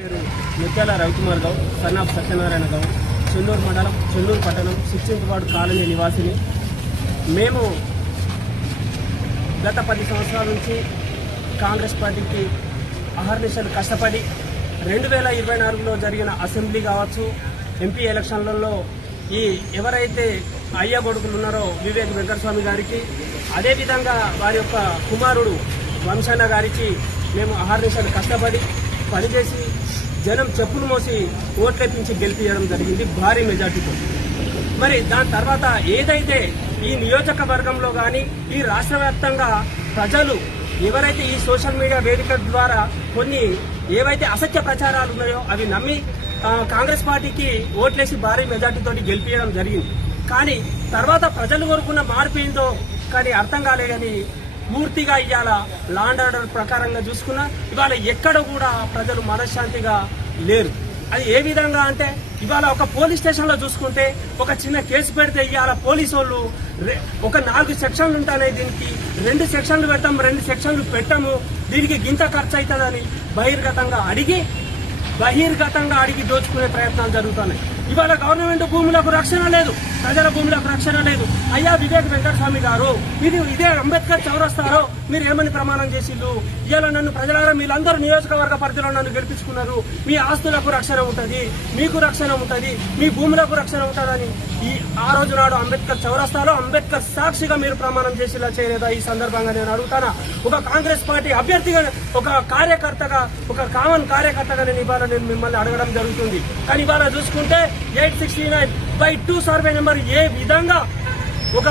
పేరు ముత్యాల Ravikumar Goud, son of Satyanarayana Goud, Chennur మండలం, చెన్నూరు పట్టణం, 16th వార్డు కాలనీ నివాసిని. మేము గత 10 సంవత్సరాల నుంచి కాంగ్రెస్ పార్టీకి అహర్నిశలు కష్టపడి 2024లో జరిగిన అసెంబ్లీ కావచ్చు, ఎంపీ ఎలక్షన్లలో ఈ ఎవరైతే అయ్య కొడుకులు ఉన్నారో వివేక్ వెంకటస్వామి గారికి, అదేవిధంగా వారి యొక్క కుమారుడు వంశన్న గారికి మేము అహర్నిశలు కష్టపడి పనిచేసి జనం చెప్పులు మోసి ఓట్లేపించి గెలిపించడం జరిగింది భారీ మెజార్టీతో. మరి దాని తర్వాత ఏదైతే ఈ నియోజకవర్గంలో కానీ ఈ రాష్ట్ర వ్యాప్తంగా ప్రజలు ఎవరైతే ఈ సోషల్ మీడియా వేదిక ద్వారా కొన్ని ఏవైతే అసత్య ప్రచారాలు ఉన్నాయో అవి నమ్మి కాంగ్రెస్ పార్టీకి ఓట్లేసి భారీ మెజార్టీతో గెలిపించడం జరిగింది. కానీ తర్వాత ప్రజలు కోరుకున్న మార్పు ఏంటో కానీ అర్థం కాలేదని పూర్తిగా ఇవాళ లా అండ్ ఆర్డర్ ప్రకారంగా చూసుకున్నా ఇవాళ ఎక్కడ కూడా ప్రజలు మనశ్శాంతిగా లేరు. అది ఏ విధంగా అంటే ఇవాళ ఒక పోలీస్ స్టేషన్ లో చూసుకుంటే ఒక చిన్న కేసు పెడితే ఇవాళ పోలీసు వాళ్ళు ఒక 4 సెక్షన్లు ఉంటాయి, దీనికి 2 సెక్షన్లు పెడతాము, 2 సెక్షన్లు పెట్టాము, దీనికి గింత ఖర్చు అవుతుందని బహిర్గతంగా అడిగి దోచుకునే ప్రయత్నాలు జరుగుతున్నాయి. ఇవాళ గవర్నమెంట్ భూములకు రక్షణ లేదు, ప్రజల భూములకు రక్షణ లేదు. అయ్యా వివేక్ వెంకటస్వామి గారు, ఇదే అంబేద్కర్ చౌరస్తారో మీరు ఏమని ప్రమాణం చేసిళ్ళు? ఇవాళ నన్ను ప్రజలారా మీరందరూ నియోజకవర్గ పరిధిలో నన్ను గెలిపించుకున్నారు, మీ ఆస్తులకు రక్షణ ఉంటుంది, మీకు రక్షణ ఉంటుంది, మీ భూములకు రక్షణ ఉంటుందని ఆ రోజు నాడు అంబేద్కర్ చౌరస్తాలో అంబేద్కర్ సాక్షిగా మీరు ప్రమాణం చేసేలా చేయలేదా? ఈ సందర్భంగా నేను అడుగుతానా. ఒక కాంగ్రెస్ పార్టీ అభ్యర్థిగా, ఒక కార్యకర్తగా, ఒక కామన్ కార్యకర్తగా నేను మిమ్మల్ని అడగడం జరుగుతుంది. కానీ ఇవాళ చూసుకుంటే 869/2 సర్వే నెంబర్ ఏ విధంగా ఒక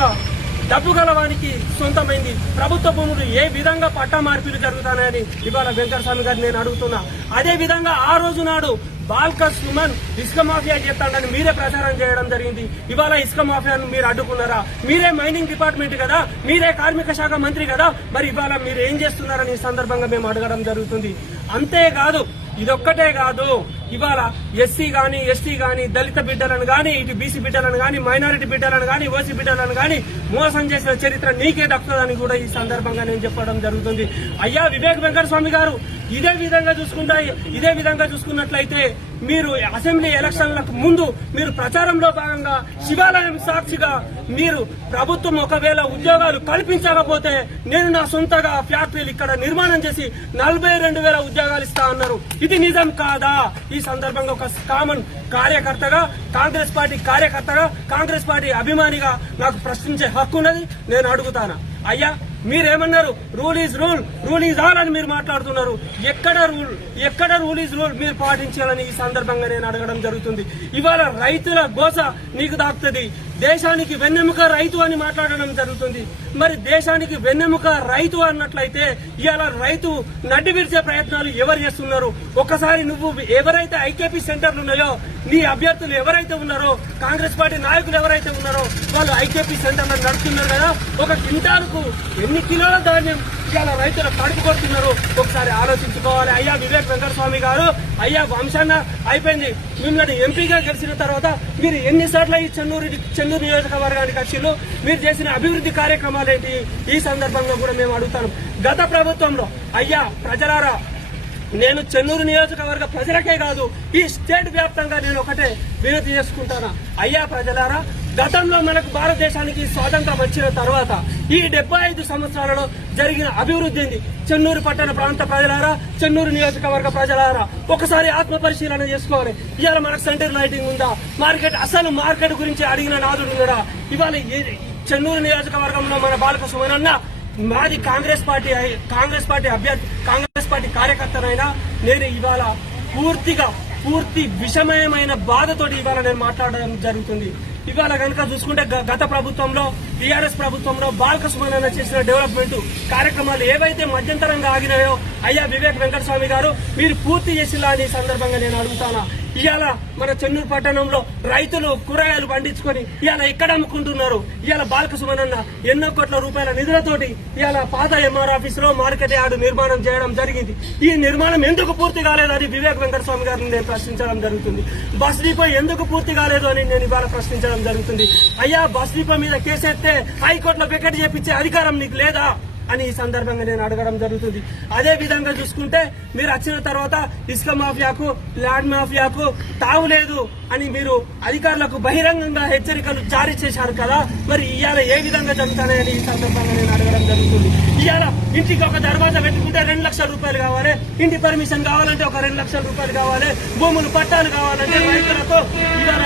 డబ్బు గలవానికి సొంతమైంది, ప్రభుత్వ భూములు ఏ విధంగా పట్టా మార్పిడి జరుగుతాయని ఇవాళ వెంకటస్వామి గారిని నేను అడుగుతున్నా. అదే విధంగా ఆ రోజు నాడు బాల్క సుమన్ ఇసుక మాఫియా చేస్తాడని మీరే ప్రచారం చేయడం జరిగింది. ఇవాళ ఇసుక మాఫియాను మీరు అడ్డుకున్నారా? మీరే మైనింగ్ డిపార్ట్మెంట్ కదా, మీరే కార్మిక శాఖ మంత్రి కదా, మరి ఇవాళ మీరు ఏం చేస్తున్నారని ఈ సందర్భంగా మేము అడగడం జరుగుతుంది. అంతేకాదు, ఇదొక్కటే కాదు, ఇవాళ ఎస్సీ గాని, ఎస్టీ గాని, దళిత బిడ్డలను గాని, ఇటు బీసీ బిడ్డలను గాని, మైనారిటీ బిడ్డలను గాని, ఓసీ బిడ్డలను గాని మోసం చేసిన చరిత్ర నీకే దక్కుతుందని కూడా ఈ సందర్భంగా నేను చెప్పడం జరుగుతుంది. అయ్యా వివేక్ వెంకటస్వామి గారు, ఇదే విధంగా చూసుకున్నట్లయితే మీరు అసెంబ్లీ ఎలక్షన్లకు ముందు మీరు ప్రచారంలో భాగంగా శివాలయం సాక్షిగా మీరు ప్రభుత్వం ఒకవేళ ఉద్యోగాలు కల్పించకపోతే నేను నా సొంతగా ఫ్యాక్టరీలు ఇక్కడ నిర్మాణం చేసి 42,000 ఉద్యోగాలు ఇస్తా అన్నారు. ఇది నిజం కాదా? ఈ సందర్భంగా ఒక కామన్ కార్యకర్తగా, కాంగ్రెస్ పార్టీ అభిమానిగా నాకు ప్రశ్నించే హక్కు ఉన్నది. నేను అడుగుతాను, అయ్యా మీరేమన్నారు? రూల్ ఈజ్ ఆల్ అని మీరు మాట్లాడుతున్నారు. ఎక్కడ రూల్ ఈజ్ రూల్ మీరు పాటించాలని ఈ సందర్భంగా నేను అడగడం జరుగుతుంది. ఇవాళ రైతుల గోస నీకు దాక్తుంది, దేశానికి వెన్నెముక రైతు అని మాట్లాడడం జరుగుతుంది. మరి దేశానికి వెన్నెముక రైతు అన్నట్లయితే ఇవాళ రైతు నడ్డి విరిచే ప్రయత్నాలు ఎవరు చేస్తున్నారు? ఒక్కసారి నువ్వు ఎవరైతే ఐకేపీ సెంటర్లు ఉన్నాయో, నీ అభ్యర్థులు ఎవరైతే ఉన్నారో, కాంగ్రెస్ పార్టీ నాయకులు ఎవరైతే ఉన్నారో వాళ్ళు ఐకేపీ సెంటర్లను నడుపుతున్నారు కదా, ఒక క్వింటాలకు ఎన్ని కిలోల ధాన్యం ఇవాళ రైతులు కడుపు కొడుతున్నారు ఒకసారి ఆలోచించుకోవాలి. అయ్యా వివేక్ వెంకటస్వామి గారు, అయ్యా వంశన్న, అయిపోయింది. మిమ్మల్ని ఎంపీగా గెలిచిన తర్వాత మీరు ఎన్నిసార్లు ఈ చెన్నూరు నియోజకవర్గానికి వచ్చిళ్ళు? మీరు చేసిన అభివృద్ధి కార్యక్రమాలు ఏంటి? ఈ సందర్భంగా కూడా మేము అడుగుతాం. గత ప్రభుత్వంలో అయ్యా ప్రజలారా, నేను చెన్నూరు నియోజకవర్గ ప్రజలకే కాదు ఈ స్టేట్ వ్యాప్తంగా నేను ఒకటే వినతి చేసుకుంటాను. అయ్యా ప్రజలారా, గతంలో మనకు భారతదేశానికి స్వాతంత్రం వచ్చిన తర్వాత ఈ 75 సంవత్సరాలలో జరిగిన అభివృద్ధి ఏంది? చెన్నూరు పట్టణ ప్రాంత ప్రజలారా, చెన్నూరు నియోజకవర్గ ప్రజలారా, ఒకసారి ఆత్మ పరిశీలన చేసుకోవాలి. ఇవాళ మనకు సెంటర్ లైటింగ్ ఉందా? మార్కెట్ గురించి అడిగిన నాదుడు ఉన్నాడా? ఇవాళ చెన్నూరు నియోజకవర్గంలో మన బాలక సుమనన్న మాది కాంగ్రెస్ పార్టీ అభ్యర్థి, కాంగ్రెస్ పార్టీ కార్యకర్తనైనా నేను ఇవాళ పూర్తి విషమయమైన బాధతోటి ఇవాళ నేను మాట్లాడడం జరుగుతుంది. ఇవాళ కనుక చూసుకుంటే గత ప్రభుత్వంలో, టీఆర్ఎస్ ప్రభుత్వంలో బాల్క సుమనన్న చేసిన డెవలప్మెంట్ కార్యక్రమాలు ఏవైతే మధ్యంతరంగా ఆగినాయో అయ్యా వివేక్ వెంకటస్వామి గారు మీరు పూర్తి చేసిలా అని సందర్భంగా నేను అడుగుతానా. ఇవాళ మన చెన్నూరు పట్టణంలో రైతులు కూరగాయలు పండించుకొని ఇవాళ ఎక్కడ అమ్ముకుంటున్నారు? ఇవాళ బాల్క సుమనన్న ఎన్నో కోట్ల రూపాయల నిధులతోటి ఇవాళ పాత ఎంఆర్ ఆఫీస్ లో మార్కెట్ యార్డు నిర్మాణం చేయడం జరిగింది. ఈ నిర్మాణం ఎందుకు పూర్తి కాలేదని వివేక్ వెంకటస్వామి గారిని నేను ప్రశ్నించడం జరుగుతుంది. బస్ డిపో ఎందుకు పూర్తి కాలేదు అని నేను ఇవాళ ప్రశ్నించడం జరుగుతుంది. అయ్యా బస్ డిపో మీద కేసెత్తే హైకోర్టులో వికెట్ చేపించే అధికారం నీకు లేదా? అని ఈ సందర్భంగా నేను అడగడం జరుగుతుంది. అదే విధంగా చూసుకుంటే మీరు వచ్చిన తర్వాత ఇసుక మాఫియాకు ల్యాండ్ మాఫియాకు తావులేదు అని మీరు అధికారులకు బహిరంగంగా హెచ్చరికలు జారీ చేశారు కదా, మరి ఇవాళ ఏ విధంగా జరుగుతాయని ఈ సందర్భంగా నేను అడగడం జరుగుతుంది. ఇవాళ ఇంటికి ఒక దర్వాజా పెట్టుకుంటే 2 లక్షల రూపాయలు కావాలి, ఇంటి పర్మిషన్ కావాలంటే ఒక 2 లక్షల రూపాయలు కావాలి, భూములు పట్టాలు కావాలంటే రైతులతో ఇవాళ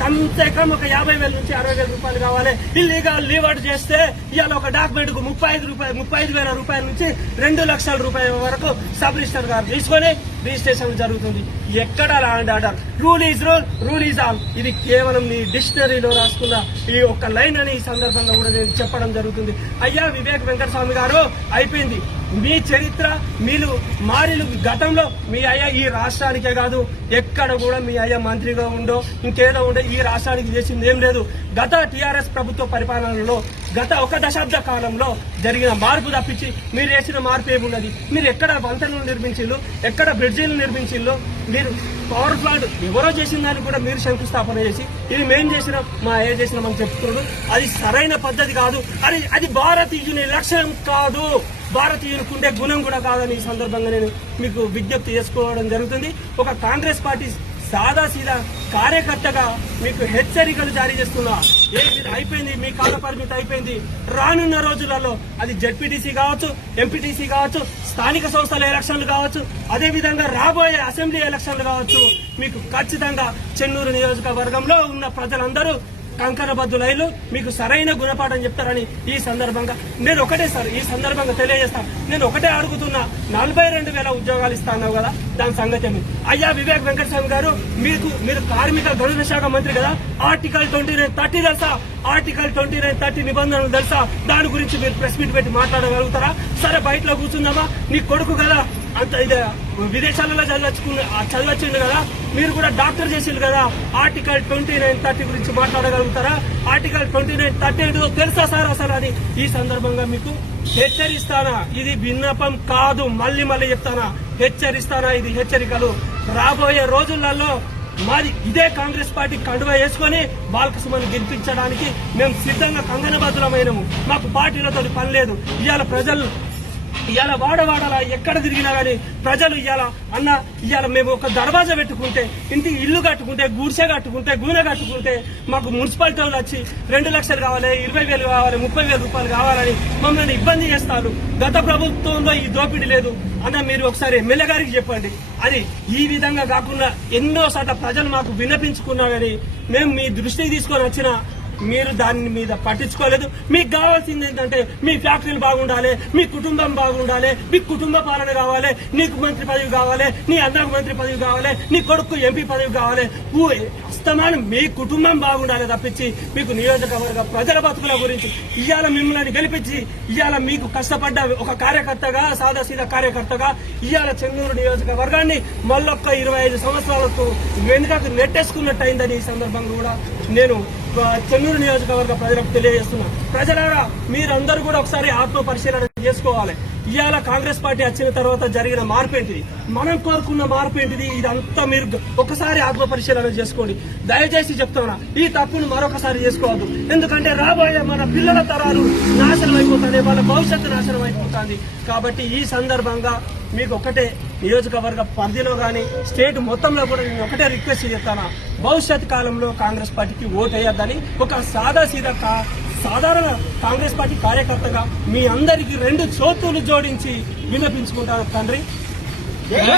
కమ్సే కమ్ ఒక 50,000 నుంచి 60,000 రూపాయలు కావాలి. ఇల్లీగల్ లీవర్డ్ చేస్తే ఇవాళ ఒక డాక్యుమెంట్ కు 35,000 రూపాయల నుంచి 2 లక్షల రూపాయల వరకు సబ్ రిజిస్టర్ గారు తీసుకొని రిజిస్ట్రేషన్ జరుగుతుంది. ఎక్కడ land order? Rule is rule is all. ఇది కేవలం మీ డిక్షనరీలో రాసుకున్న ఈ ఒక్క లైన్ అని ఈ సందర్భంగా కూడా నేను చెప్పడం జరుగుతుంది. అయ్యా వివేక్ వెంకటస్వామి గారు, అయిపోయింది మీ చరిత్ర. మీరు మారిలు గతంలో మీ అయ్యా ఈ రాష్ట్రానికే కాదు ఎక్కడ కూడా మీ అయ్యా మంత్రిగా ఉండో ఇంకేదో ఉండో ఈ రాష్ట్రానికి చేసింది ఏం లేదు. గత టీఆర్ఎస్ ప్రభుత్వ పరిపాలనలో గత 1 దశాబ్ద కాలంలో జరిగిన మార్పు తప్పించి మీరు చేసిన మార్పు ఏమున్నది? మీరు ఎక్కడ వంతెనలు నిర్మించిల్లు, ఎక్కడ బ్రిడ్జిలు నిర్మించిల్లు, మీరు పవర్ ప్లాంట్ ఎవరో చేసిన దాన్ని కూడా మీరు శంకుస్థాపన చేసి ఇది మేం చేసిన మా అయ్య చేసినామని చెప్తున్నారు. అది సరైన పద్ధతి కాదు. అది భారతీయుని లక్ష్యం కాదు, భారతీయునికి ఉండే గుణం కూడా కాదని ఈ సందర్భంగా నేను మీకు విజ్ఞప్తి చేసుకోవడం జరుగుతుంది. ఒక కాంగ్రెస్ పార్టీ సాదాసీదా కార్యకర్తగా మీకు హెచ్చరికలు జారీ చేస్తున్నా. అయిపోయింది, మీ కాల పరిమితి అయిపోయింది. రానున్న రోజులలో అది జెడ్పీటీసీ కావచ్చు, ఎంపీటీసీ కావచ్చు, స్థానిక సంస్థల ఎలక్షన్లు కావచ్చు, అదేవిధంగా రాబోయే అసెంబ్లీ ఎలక్షన్లు కావచ్చు, మీకు ఖచ్చితంగా చెన్నూరు నియోజకవర్గంలో ఉన్న ప్రజలందరూ కంకణబద్దులైలు మీకు సరైన గుణపాఠం చెప్తారని ఈ సందర్భంగా నేను ఒకటే సార్ ఈ సందర్భంగా తెలియజేస్తాను. నేను ఒకటే అడుగుతున్నా, 42,000 ఉద్యోగాలు ఇస్తాను కదా, దాని సంగతి ఏమి? అయ్యా వివేక్ వెంకటస్వామి గారు, మీరు కార్మిక గనుల శాఖ మంత్రి కదా, ఆర్టికల్ 29(30) తెలుసా? ఆర్టికల్ 29(30) నిబంధనలు తెలుసా? దాని గురించి మీరు ప్రెస్ మీట్ పెట్టి మాట్లాడగలుగుతారా? సరే బయటలో కూర్చుందామా? నీ కొడుకు కదా అంత ఇదే విదేశాలలో చదివచ్చిండు కదా, మీరు కూడా డాక్టర్ చేసిండు కదా, ఆర్టికల్ 29(30) గురించి మాట్లాడగలుగుతారా? ఆర్టికల్ 29(30) ఏంటో తెలుసా సార్ అసలు అని ఈ సందర్భంగా మీకు హెచ్చరిస్తానా. ఇది విన్నపం కాదు, మళ్ళీ చెప్తానా, హెచ్చరిస్తానా. ఇది హెచ్చరికలు. రాబోయే రోజులలో మాది ఇదే కాంగ్రెస్ పార్టీ కండువా వేసుకుని బాలకృష్ణని గెలిపించడానికి మేము సిద్ధంగా కంగనబద్దులమైనము. మాకు పార్టీలతో పని లేదు. ఇవాళ వాడవాడలా ఎక్కడ తిరిగినా గానీ ప్రజలు ఇవాళ మేము ఒక దర్వాజా పెట్టుకుంటే, ఇంటికి ఇల్లు కట్టుకుంటే, గుడిసె కట్టుకుంటే, గూనె కట్టుకుంటే మాకు మున్సిపాలిటీ వాళ్ళు వచ్చి 2 లక్షలు కావాలి, 20,000 కావాలి, 30,000 రూపాయలు కావాలని మమ్మల్ని ఇబ్బంది చేస్తారు. గత ప్రభుత్వంలో ఈ దోపిడీ లేదు అన్న మీరు ఒకసారి ఎమ్మెల్యే గారికి చెప్పండి. అది ఈ విధంగా కాకుండా ఎన్నో సార్లు ప్రజలు మాకు విన్నపించుకున్నా గానీ మేము మీ దృష్టికి తీసుకొని వచ్చినా మీరు దాని మీద పట్టించుకోలేదు. మీకు కావాల్సింది ఏంటంటే మీ ఫ్యాక్టరీలు బాగుండాలి, మీ కుటుంబం బాగుండాలి, మీ కుటుంబ పాలన కావాలి, నీకు మంత్రి పదవి కావాలి, నీ అన్నకు మంత్రి పదవి కావాలి, నీ కొడుకు ఎంపీ పదవి కావాలి. అస్తమానం మీ కుటుంబం బాగుండాలి తప్పించి మీకు నియోజకవర్గ ప్రజల బతుకుల గురించి ఇవాళ మిమ్మల్ని గెలిపించి ఇవాళ మీకు కష్టపడ్డ ఒక కార్యకర్తగా, సాదాసీదా కార్యకర్తగా ఇవాళ చెన్నూరు నియోజకవర్గాన్ని మళ్ళొక్క 25 సంవత్సరాలకు వెనుకకు నెట్టేసుకున్నట్టు అయిందని ఈ సందర్భంగా కూడా నేను చెన్నూరు నియోజకవర్గ ప్రజలకు తెలియజేస్తున్నా. ప్రజలారా మీరందరూ కూడా ఒకసారి ఆత్మ పరిశీలన చేసుకోవాలి. ఇవాళ కాంగ్రెస్ పార్టీ వచ్చిన తర్వాత జరిగిన మార్పు ఏంటిది, మనం కోరుకున్న మార్పు ఏంటిది, ఇదంతా మీరు ఒకసారి ఆత్మ పరిశీలన చేసుకోండి. దయచేసి చెప్తున్నా, ఈ తప్పును మరొకసారి చేసుకోవద్దు. ఎందుకంటే రాబోయే మన పిల్లల తరాలు నాశనం అయిపోతుంది, వాళ్ళ భవిష్యత్తు నాశనం అయిపోతుంది. కాబట్టి ఈ సందర్భంగా మీకు ఒకటే నియోజకవర్గ పరిధిలో గానీ స్టేట్ మొత్తంలో కూడా నేను ఒకటే రిక్వెస్ట్ చేస్తాను, భవిష్యత్ కాలంలో కాంగ్రెస్ పార్టీకి ఓటు వేయొద్దని ఒక సాధారణ కాంగ్రెస్ పార్టీ కార్యకర్తగా మీ అందరికీ 2 చేతులు జోడించి విన్నపించుకుంటాను తండ్రి.